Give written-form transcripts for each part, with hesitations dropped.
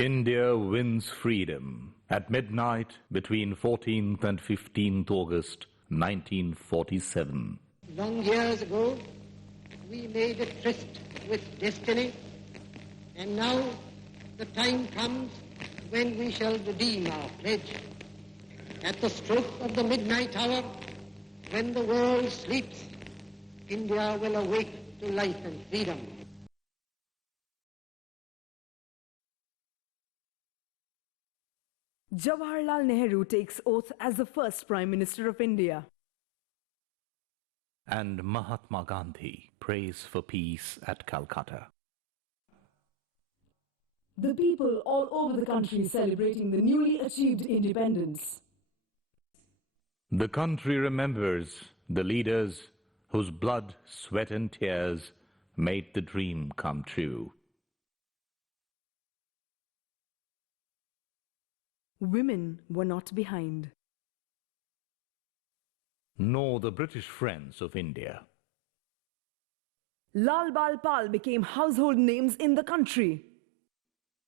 India wins freedom at midnight between 14th and 15th August 1947. Long years ago, we made a tryst with destiny, and now the time comes when we shall redeem our pledge. At the stroke of the midnight hour, when the world sleeps, India will awake to life and freedom. Jawaharlal Nehru takes oath as the first Prime Minister of India. And Mahatma Gandhi prays for peace at Calcutta. The people all over the country celebrating the newly achieved independence. The country remembers the leaders whose blood, sweat and tears made the dream come true. Women were not behind. Nor the British friends of India. Lal Bal Pal became household names in the country.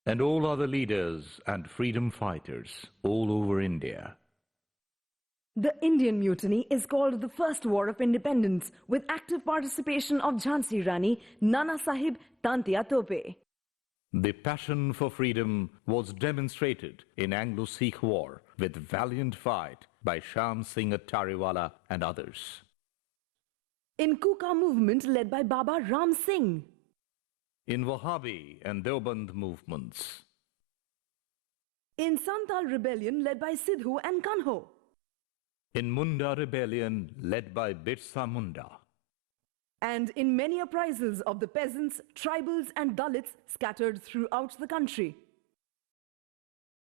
And all other leaders and freedom fighters all over India. The Indian Mutiny is called the First War of Independence, with active participation of Jhansi Rani, Nana Sahib, Tantia Tope. The passion for freedom was demonstrated in Anglo-Sikh War with valiant fight by Shyam Singh Tariwala and others. In Kuka movement led by Baba Ram Singh. In Wahhabi and Deoband movements. In Santal rebellion led by Sidhu and Kanho. In Munda rebellion led by Birsa Munda. And in many uprisals of the peasants, tribals and Dalits scattered throughout the country.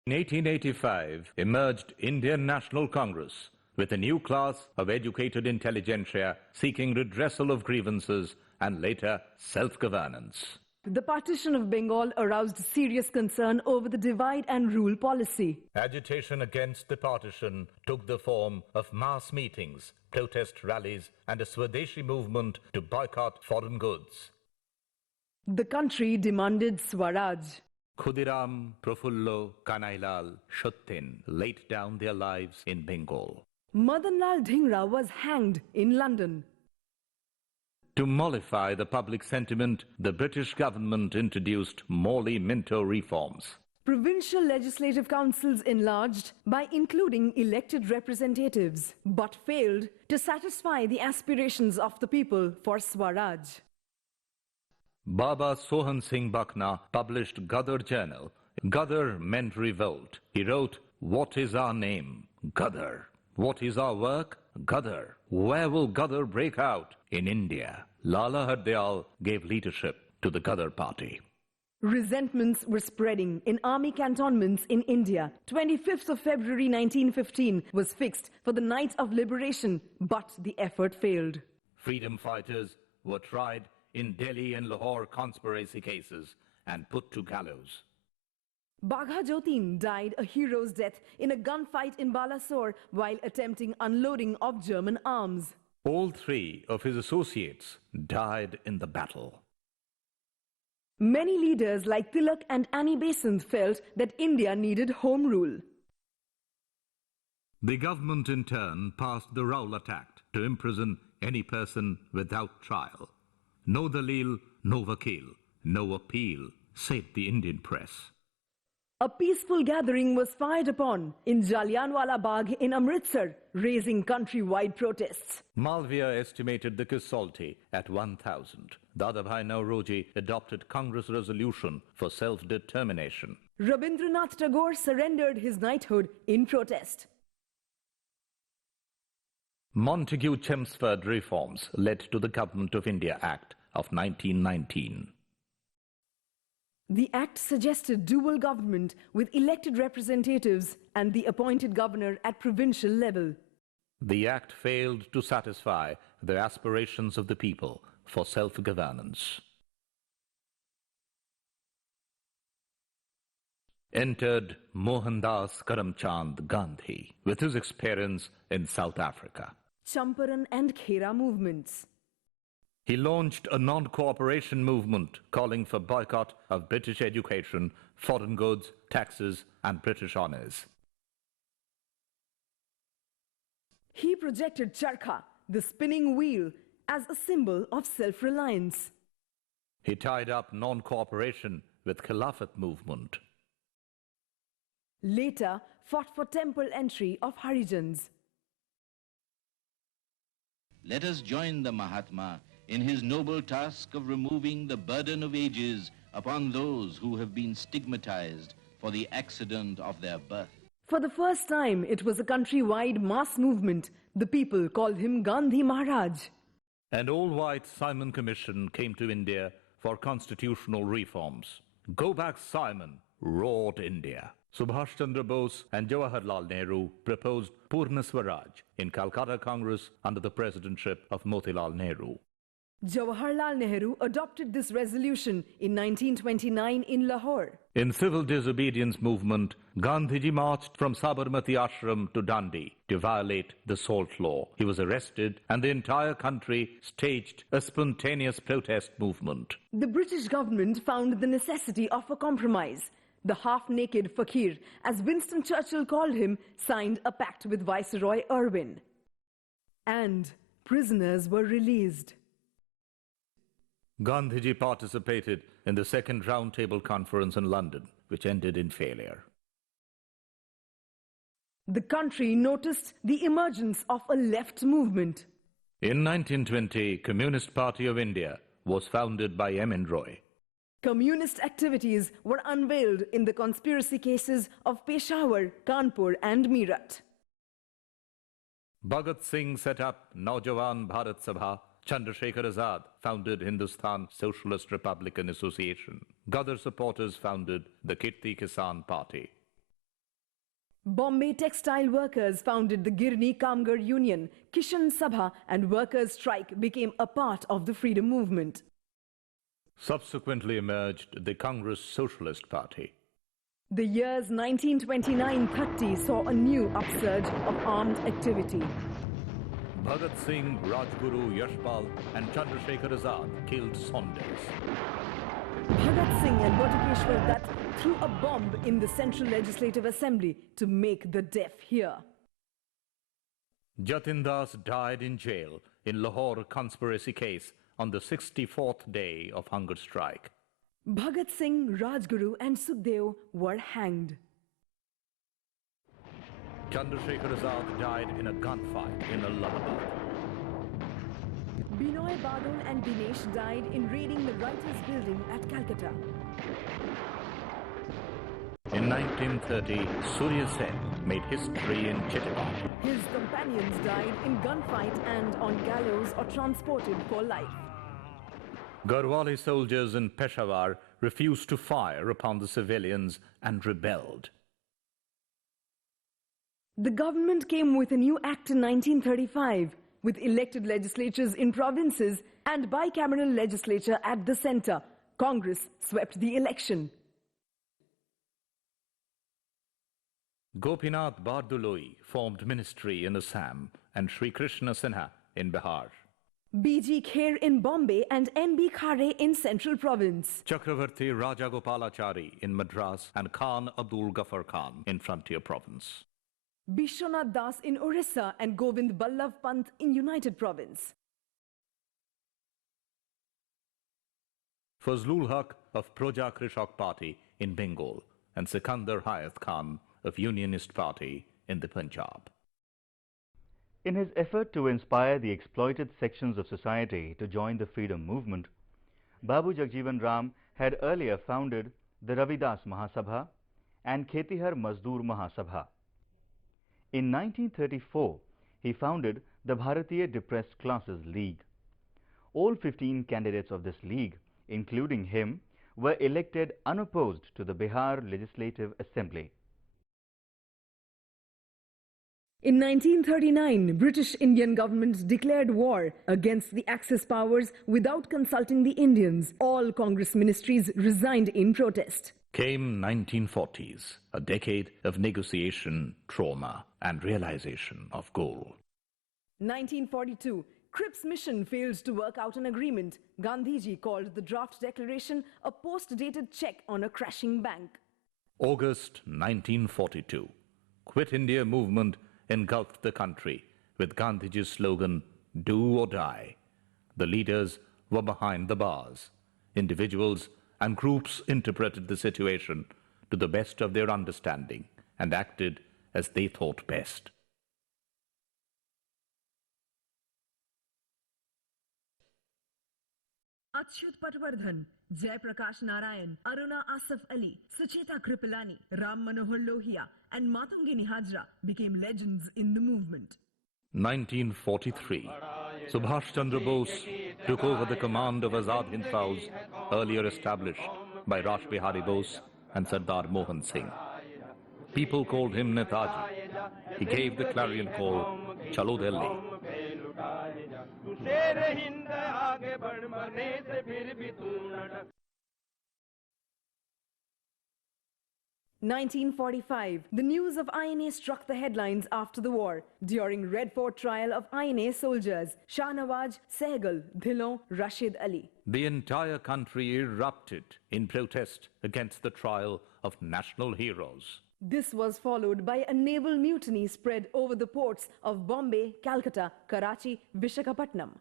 In 1885 emerged Indian National Congress with a new class of educated intelligentsia seeking redressal of grievances and later self-governance. The partition of Bengal aroused serious concern over the divide and rule policy. Agitation against the partition took the form of mass meetings, protest rallies, and a Swadeshi movement to boycott foreign goods. The country demanded Swaraj. Khudiram, Profullo, Kanailal, Shattin laid down their lives in Bengal. Madanlal Dhingra was hanged in London. To mollify the public sentiment, the British government introduced Morley-Minto reforms. Provincial legislative councils enlarged by including elected representatives, but failed to satisfy the aspirations of the people for Swaraj. Baba Sohan Singh Bakna published Gadar Journal. Gadar meant revolt. He wrote, "What is our name? Gadar. What is our work? Gadar. Where will Gadar break out? In India." Lala Hardayal gave leadership to the Gadar party. Resentments were spreading in army cantonments in India. 25th of February 1915 was fixed for the night of liberation, but the effort failed. Freedom fighters were tried in Delhi and Lahore conspiracy cases and put to gallows. Bagha Jotin died a hero's death in a gunfight in Balasore while attempting unloading of German arms. All three of his associates died in the battle. Many leaders like Tilak and Annie Besant felt that India needed home rule. The government in turn passed the Rowlatt Act to imprison any person without trial. No dalil, no vakil, no appeal, said the Indian press. A peaceful gathering was fired upon in Jallianwala Bagh in Amritsar, raising countrywide protests. Malviya estimated the casualty at 1,000. Dadabhai Nauroji adopted Congress resolution for self-determination. Rabindranath Tagore surrendered his knighthood in protest. Montagu Chelmsford reforms led to the Government of India Act of 1919. The act suggested dual government with elected representatives and the appointed governor at provincial level. The act failed to satisfy the aspirations of the people for self-governance. Entered Mohandas Karamchand Gandhi with his experience in South Africa. Champaran and Khera movements. He launched a non-cooperation movement calling for boycott of British education, foreign goods, taxes, and British honours. He projected charkha, the spinning wheel, as a symbol of self-reliance. He tied up non-cooperation with Khilafat movement. Later, fought for temple entry of Harijans. Let us join the Mahatma in his noble task of removing the burden of ages upon those who have been stigmatized for the accident of their birth. For the first time, it was a countrywide mass movement. The people called him Gandhi Maharaj. An all-white Simon Commission came to India for constitutional reforms. "Go back, Simon," roared India. Subhash Chandra Bose and Jawaharlal Nehru proposed Purna Swaraj in Calcutta Congress under the presidentship of Motilal Nehru. Jawaharlal Nehru adopted this resolution in 1929 in Lahore. In civil disobedience movement, Gandhiji marched from Sabarmati Ashram to Dandi to violate the salt law. He was arrested and the entire country staged a spontaneous protest movement. The British government found the necessity of a compromise. The half-naked fakir, as Winston Churchill called him, signed a pact with Viceroy Irwin. And prisoners were released. Gandhiji participated in the Second Roundtable Conference in London, which ended in failure. The country noticed the emergence of a left movement. In 1920, Communist Party of India was founded by M.N. Roy. Communist activities were unveiled in the conspiracy cases of Peshawar, Kanpur and Meerut. Bhagat Singh set up Naujawan Bharat Sabha. Chandrasekhar Azad founded Hindustan Socialist Republican Association. Ghadar supporters founded the Kirti Kisan Party. Bombay textile workers founded the Girni Kamgar Union. Kishan Sabha and workers' strike became a part of the freedom movement. Subsequently emerged the Congress Socialist Party. The years 1929-30 saw a new upsurge of armed activity. Bhagat Singh, Rajguru, Yashpal and Chandrasekhar Azad killed Saunders. Bhagat Singh and Batukeshwar Dutt threw a bomb in the Central Legislative Assembly to make the deaf hear. Jatin Das died in jail in Lahore conspiracy case on the 64th day of hunger strike. Bhagat Singh, Rajguru and Sukhdev were hanged. Chandrasekhar Azad died in a gunfight in Allahabad. Binoy Badal and Dinesh died in raiding the Writers' Building at Calcutta. In 1930, Surya Sen made history in Chittagong. His companions died in gunfight and on gallows or transported for life. Garhwali soldiers in Peshawar refused to fire upon the civilians and rebelled. The government came with a new act in 1935, with elected legislatures in provinces and bicameral legislature at the centre. Congress swept the election. Gopinath Barduloi formed ministry in Assam and Sri Krishna Sinha in Bihar. B.G. Kher in Bombay and N.B. Khare in Central Province. Chakravarti Rajagopalachari in Madras and Khan Abdul Ghaffar Khan in Frontier Province. Bishwanath Das in Orissa and Govind Ballav Pant in United Province. Fazlul Haq of Proja Krishak Party in Bengal and Sikandar Hayat Khan of Unionist Party in the Punjab. In his effort to inspire the exploited sections of society to join the freedom movement, Babu Jagjeevan Ram had earlier founded the Ravidas Mahasabha and Khetihar Mazdoor Mahasabha. In 1934, he founded the Bharatiya Depressed Classes League. All 15 candidates of this league, including him, were elected unopposed to the Bihar Legislative Assembly. In 1939, British Indian government declared war against the Axis powers without consulting the Indians. All Congress ministries resigned in protest. Came 1940s, a decade of negotiation, trauma, and realization of goal. 1942, Cripps' mission failed to work out an agreement. Gandhiji called the draft declaration a post-dated check on a crashing bank. August 1942. Quit India movement engulfed the country with Gandhiji's slogan, "Do or die." The leaders were behind the bars. Individuals and groups interpreted the situation to the best of their understanding and acted as they thought best. Achyut Patwardhan, Jai Prakash Narayan, Aruna Asif Ali, Sucheta Kripalani, Ram Manohar Lohia, and Matangini Hajra became legends in the movement. 1943. Subhash Chandra Bose took over the command of Azad Hind Fauj, earlier established by Rash Bihari Bose and Sardar Mohan Singh. People called him Netaji. He gave the clarion call, "Chalo Delhi." 1945. The news of INA struck the headlines after the war. During Red Fort trial of INA soldiers, Shahnawaz, Sehgal, Dhillon, Rashid Ali. The entire country erupted in protest against the trial of national heroes. This was followed by a naval mutiny spread over the ports of Bombay, Calcutta, Karachi, Visakhapatnam.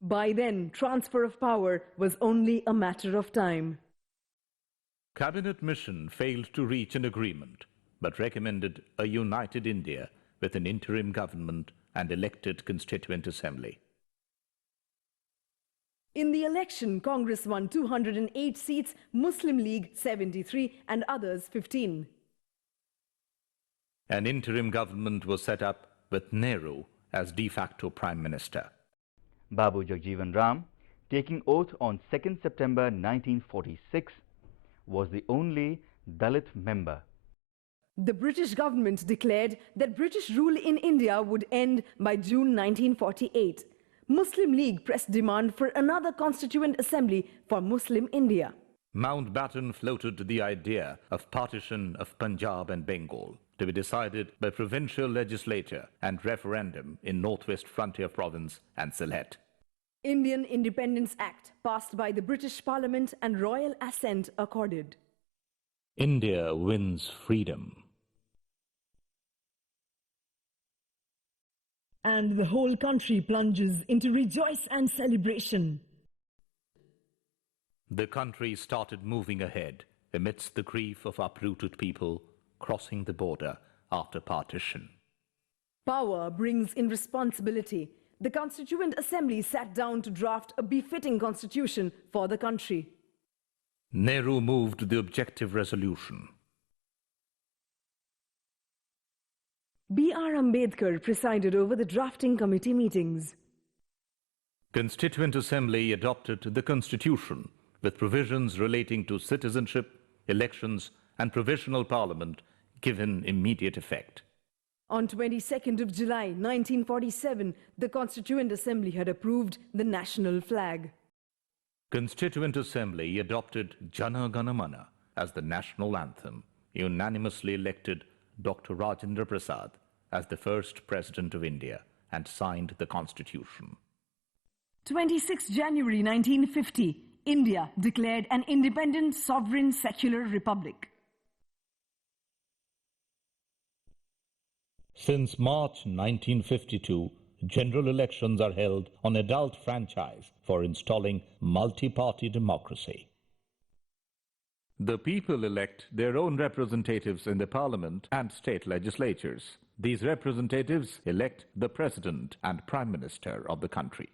By then, transfer of power was only a matter of time. Cabinet mission failed to reach an agreement, but recommended a united India with an interim government and elected Constituent Assembly. In the election, Congress won 208 seats, Muslim League 73 and others 15. An interim government was set up with Nehru as de facto Prime Minister. Babu Jagjeevan Ram, taking oath on 2nd September 1946, was the only Dalit member. The British government declared that British rule in India would end by June 1948. Muslim League pressed demand for another constituent assembly for Muslim India. Mountbatten floated the idea of partition of Punjab and Bengal to be decided by provincial legislature and referendum in Northwest Frontier Province and Sylhet. Indian Independence Act passed by the British Parliament and royal assent accorded. India wins freedom. And the whole country plunges into rejoice and celebration. The country started moving ahead amidst the grief of uprooted people crossing the border after partition. Power brings in responsibility. The Constituent Assembly sat down to draft a befitting constitution for the country. Nehru moved the objective resolution. B.R. Ambedkar presided over the drafting committee meetings. Constituent Assembly adopted the Constitution with provisions relating to citizenship, elections and provisional parliament given immediate effect. On 22nd of July 1947, the Constituent Assembly had approved the national flag. Constituent Assembly adopted Jana Gana Mana as the national anthem, unanimously elected Dr. Rajendra Prasad as the first President of India and signed the Constitution. 26 January 1950, India declared an independent, sovereign, secular republic. Since March 1952, general elections are held on adult franchise for installing multi-party democracy. The people elect their own representatives in the parliament and state legislatures. These representatives elect the president and prime minister of the country.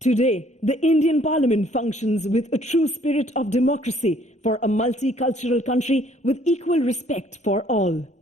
Today, the Indian Parliament functions with a true spirit of democracy for a multicultural country with equal respect for all.